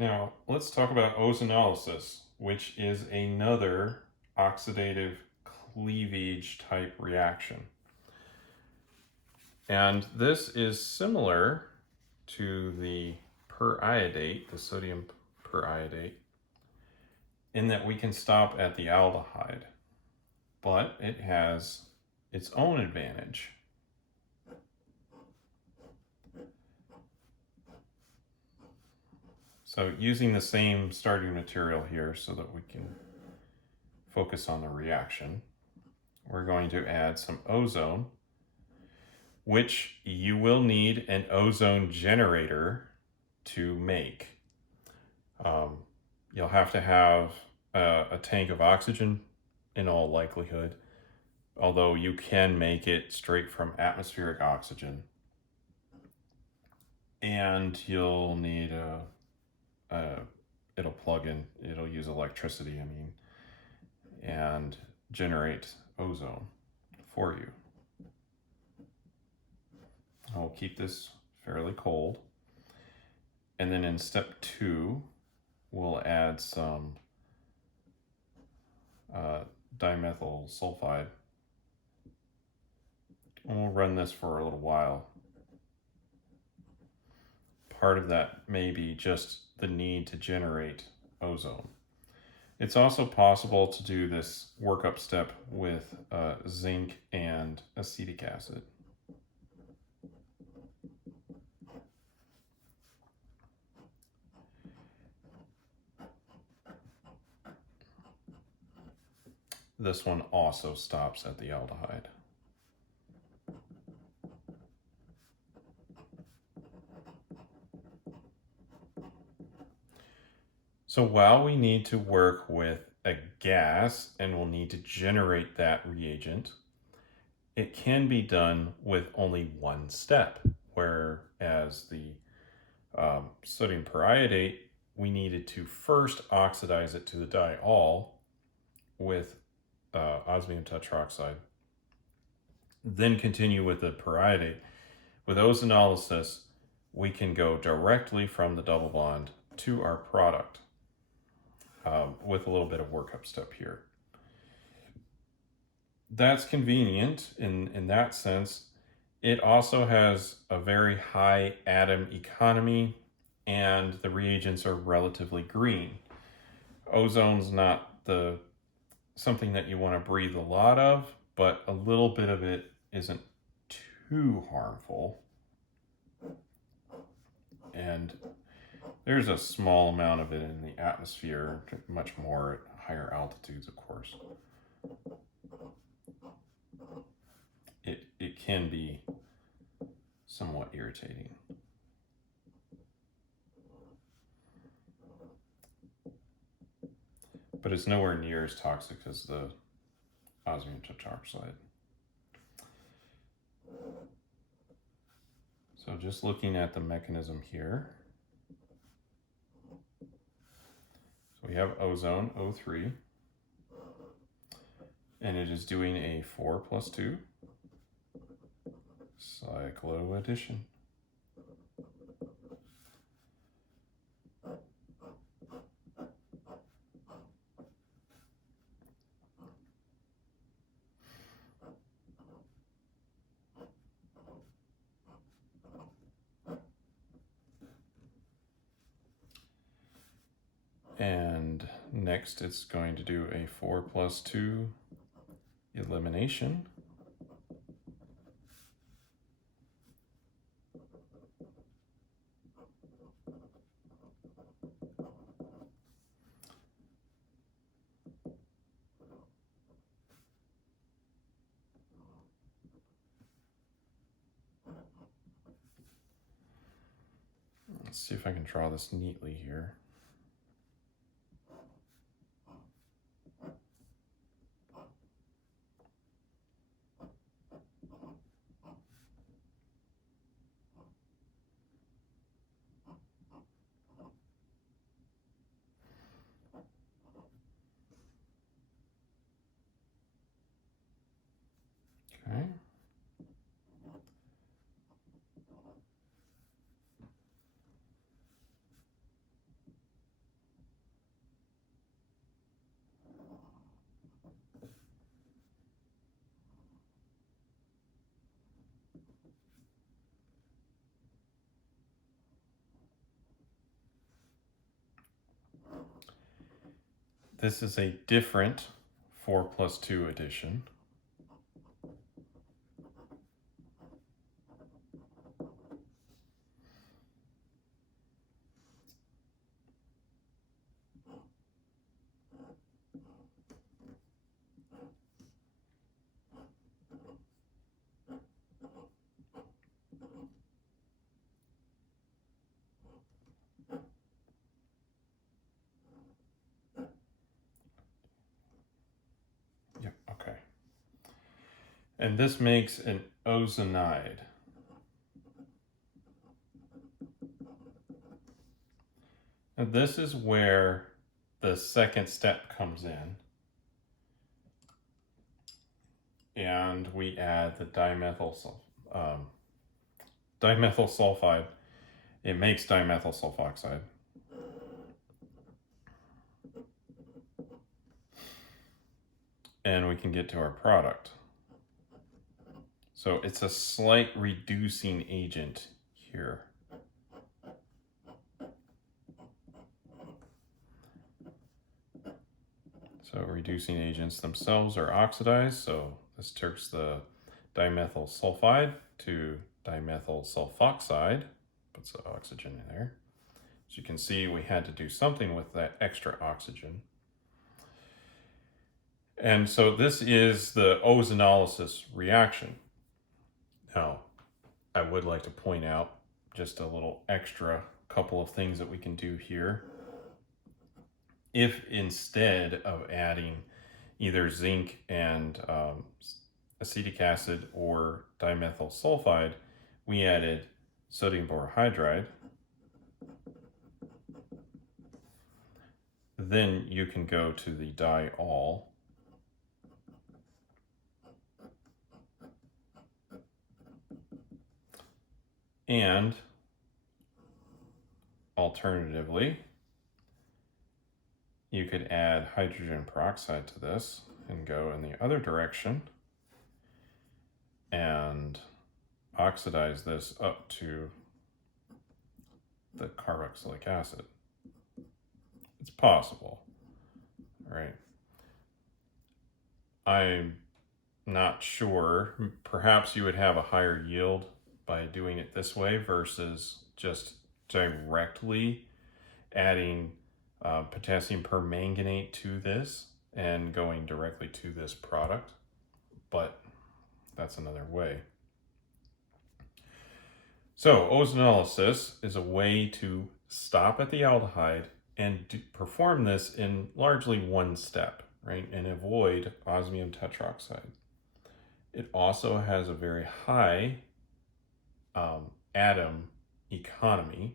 Now, let's talk about ozonolysis, which is another oxidative cleavage type reaction. And this is similar to the periodate, the sodium periodate, in that we can stop at the aldehyde, but it has its own advantage. So using the same starting material here so that we can focus on the reaction, we're going to add some ozone, which you will need an ozone generator to make. You'll have to have a tank of oxygen in all likelihood, although you can make it straight from atmospheric oxygen. And you'll need it'll plug in, it'll use electricity, and generate ozone for you. I'll keep this fairly cold. And then in step 2, we'll add some dimethyl sulfide. And we'll run this for a little while. Part of that may be just the need to generate ozone. It's also possible to do this workup step with zinc and acetic acid. This one also stops at the aldehyde. So while we need to work with a gas and we'll need to generate that reagent, it can be done with only one step, whereas the sodium periodate, we needed to first oxidize it to the diol with osmium tetroxide, then continue with the periodate. With ozonolysis, we can go directly from the double bond to our product with a little bit of workup step here. That's convenient in that sense. It also has a very high atom economy, and the reagents are relatively green. Ozone's not something that you want to breathe a lot of, but a little bit of it isn't too harmful. And there's a small amount of it in the atmosphere, much more at higher altitudes, of course. It can be somewhat irritating. But it's nowhere near as toxic as the osmium tetroxide. So just looking at the mechanism here. So we have ozone, O3, and it is doing a 4+2 cycloaddition. And next it's going to do a 4+2 elimination. Let's see if I can draw this neatly here. Okay. This is a different 4+2 addition. Yep, okay. And this makes an ozonide. And this is where the second step comes in. And we add the dimethyl sulfide. It makes dimethyl sulfoxide. And we can get to our product. So it's a slight reducing agent here. So reducing agents themselves are oxidized. So this turns the dimethyl sulfide to dimethyl sulfoxide, puts the oxygen in there. As you can see, we had to do something with that extra oxygen. And so this is the ozonolysis reaction. Now, I would like to point out just a little extra couple of things that we can do here. If instead of adding either zinc and acetic acid or dimethyl sulfide, we added sodium borohydride, then you can go to the diol. And alternatively, you could add hydrogen peroxide to this and go in the other direction and oxidize this up to the carboxylic acid. It's possible, right? I'm not sure. Perhaps you would have a higher yield by doing it this way versus just directly adding potassium permanganate to this and going directly to this product, but that's another way. So ozonolysis is a way to stop at the aldehyde and perform this in largely one step, right, and avoid osmium tetroxide. It also has a very high atom economy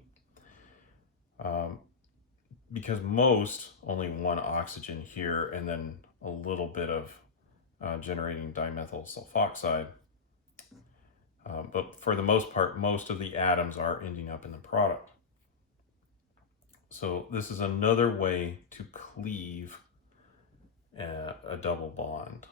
because most only one oxygen here and then a little bit of generating dimethyl sulfoxide. But for the most part, most of the atoms are ending up in the product. So this is another way to cleave a double bond.